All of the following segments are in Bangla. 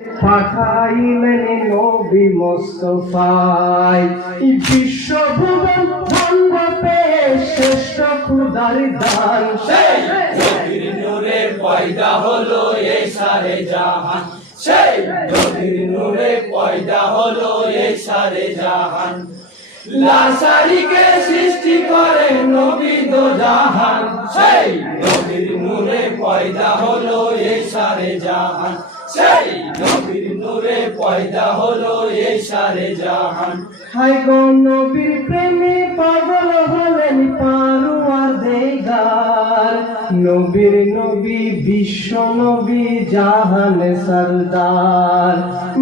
পাঠাইলেন নবী মুস্তাফায় বিশ্বভুবন ধন্য পেয়ে শ্রেষ্ঠ খুদার দান সেই নবীর নূরে পয়দা হলো এই সারে জাহান সেই নবীর নূরে পয়দা হলো এই সারে জাহান লাশারিকে সৃষ্টি করে নবী দো জাহান সেই নবীর নূরে পয়দা হলো এই সারে জাহান সেই নবীর নূরে পয়দা হলো এই সারে জাহান হায় গো নবীর প্রেমে পাগল হলেন পারুয়ার দেগার নবীর নবী বিশ্ব নবী জাহান সরদার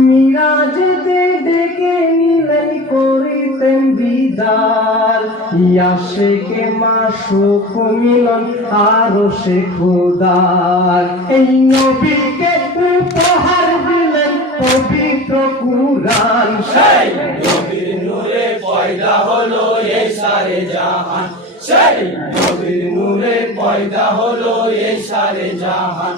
মিরাজেতে ডেকে নিলেন করিতেন দিদার ইয়াশেকে মাসুক মিলন আরো সে খোদার এই নবীকে উপহার দিলেন পবিত্র কুরআন সেই নবীর নূরে পয়দা হলো এই সারে জাহান সেই নবীর নূরে পয়দা হলো এই সারে জাহান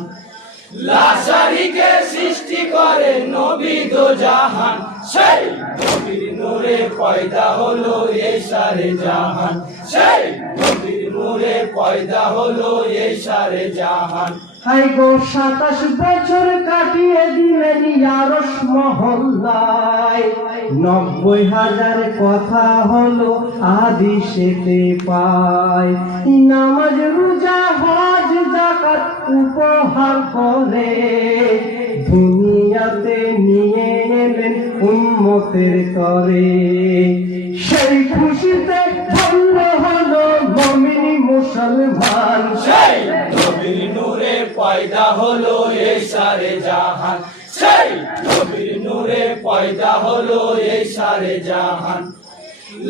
লাশারিকে সৃষ্টি করে নবী দো জাহান সেই নবীর নূরে পয়দা হলো এই সারে জাহান সেই নবীর নূরে পয়দা হলো এই সারে জাহান হাই গো 27 বছর কাটিয়ে দিলেন ইয়ারস মহল্লায় 90,000 কথা হলো হাদিসেতে পায় নামাজ রোজা হজ যাকাত উপহার করে দুনিয়াতে নিয়ে এলেন উম্মতের তরে সেই খুশিতে ধন্য হলো মুমিন মুসলমান সেই নবীর নূরে পয়দা হলো এই সারে জাহান সেই নবীর নূরে পয়দা হলো এই সারে জাহান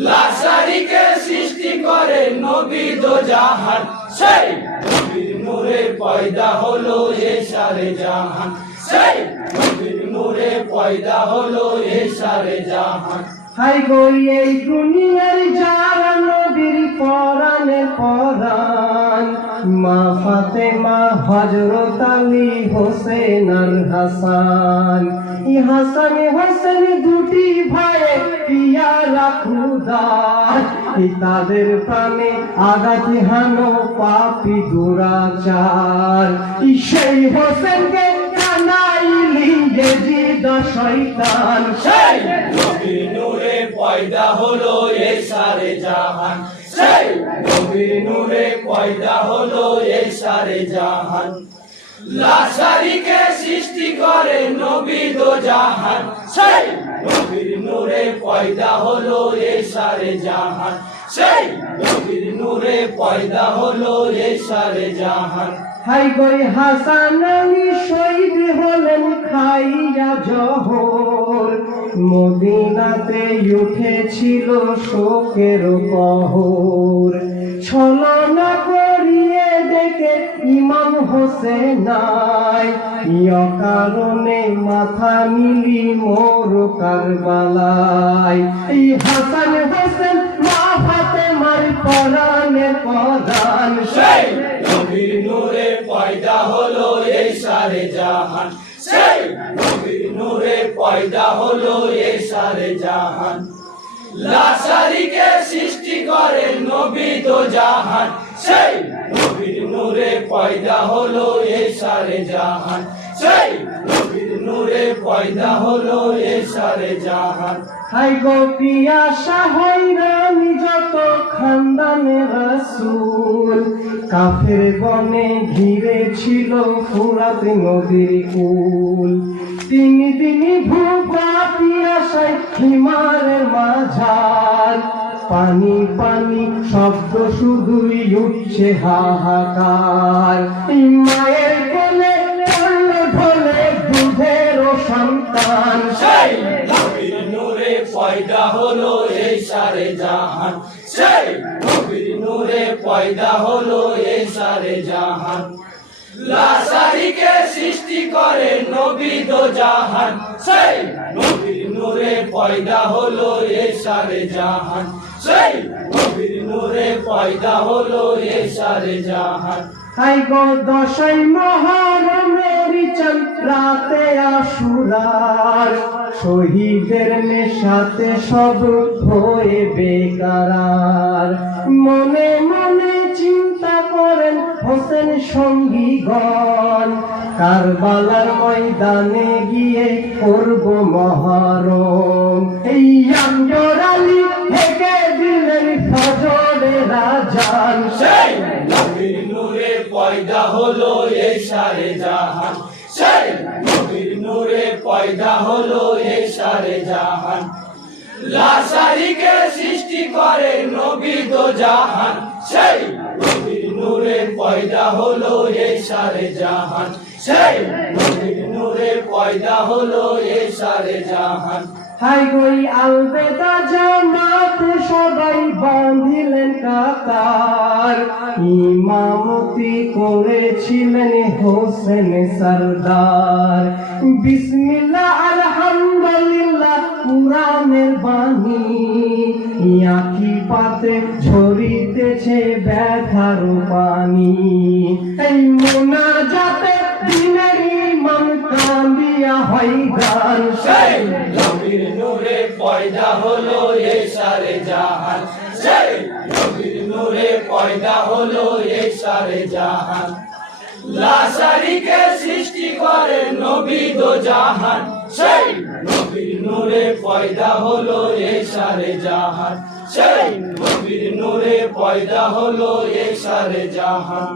লাশারিকে সৃষ্টি করে নবী দো জাহান সেই নবীর নূরে পয়দা হলো এই সারে জাহান সেই নবীর নূরে পয়দা হলো এই সারে জাহান হাই গো এই দুনিয়ার যারা নবীর পরাণে পরাণ মা ফাতেমা হযরত আলী হোসেন আর হাসান ই হাসান হোসেন দুটি ভাই পিয়ারা খুদার তাদের প্রাণে আঘাত হানো পাপী দুরাচার সেই হোসেনকে কানাইলি ইয়াজিদ শয়তান সেই নবীর নূরে পয়দা হলো এই সারে জাহান সেই নবীর নূরে পয়দা হলো এই সারে জাহান লাশারিকে সৃষ্টি করে নবী দো জাহান সেই নবীর নূরে পয়দা হলো এই সারে জাহান সেই নবীর নূরে পয়দা হলো এই সারে জাহান হাই গো হাসান আলী শহীদ হলেন খাইয়া জহর মদিনাতে উঠেছিল শোকের কহর ছলনা করিয়ে দেখে ইমাম হোসেন কারণে মাথা মিলি মোর কারবালায় এই হাসান হোসেন মা ফাতেমার পরাণে পরাণ সেই নবীর নূরে পয়দা হলো এই সারে জাহান সেই নবীর নূরে পয়দা হলো এই সারে জাহান লাশারিকে সৃষ্টি করে নবী দো জাহান সেই নবীর নূরে পয়দা হলো এই সারে জাহান সেই নবীর নূরে পয়দা হলো এই সারে জাহান হাই গো পিয়াসা হয়রানি যত খানদানে রাসূল কাফের বনে ঘিরে ছিল ফুরাত নদীর কুল দিন ভুগা পিয়াসায় হিমারের মাঝার পানি পানি শব্দ শুধুই উঠছে হাহাকার মায়ের কোলে পড়ল ঢলে দুধের সন্তান সেই নবীর নূরে পয়দা হলো এই সারে জাহান সেই নবীর নূরে পয়দা হলো এই সারে জাহান লাশারিকে সৃষ্টি করে নবী দো জাহান সেই নবীর নূরে পয়দা হলো এই সারে জাহান সেই নবীর নূরে পয়দা হলো এই সারে জাহান হাই গো দশই মহরমের চাঁদ রাতে আশুরার শহীদের নেশাতে সব হয়ে বেকার মনে মনে চিন্তা করেন হোসেন সঙ্গীগণ কারবালার ময়দানে গিয়ে করব মহরম এই আমজোর আলী থেকে দিলেন ফজরের আজান সেই নবীর নূরে পয়দা হলো এই সারে জাহান সেই নবীর নূরে পয়দা হলো এই সারে জাহান লাশারিকে সৃষ্টি করে নবী দো জাহান সেই নবীর নূরে পয়দা হলো এই সারে জাহান সেই নবীর নূরে পয়দা হলো এই সারে জাহান হাই গই আলবেদা জামাত সবাই বাঁধিলেন কাতার ইমামতি করেছিলেন হোসেন সরদার বিসমিল্লাহ আলহামদুলিল্লাহ কুরআনের বাণী আঁখি পাতে ঝরিতেছে ব্যথার পানি এই মোনাজাতে দিনের ইমাম কান্দিয়া হয় গান সেই নবীর নূরে পয়দা হলো এই সারে জাহান সেই নবীর নূরে পয়দা হলো এই সারে জাহান লাশারিকে সৃষ্টি করে নবী দো জাহান সেই নবীর নূরে পয়দা হলো এই সারে জাহান সেই নবীর নূরে পয়দা হলো এই সারে জাহান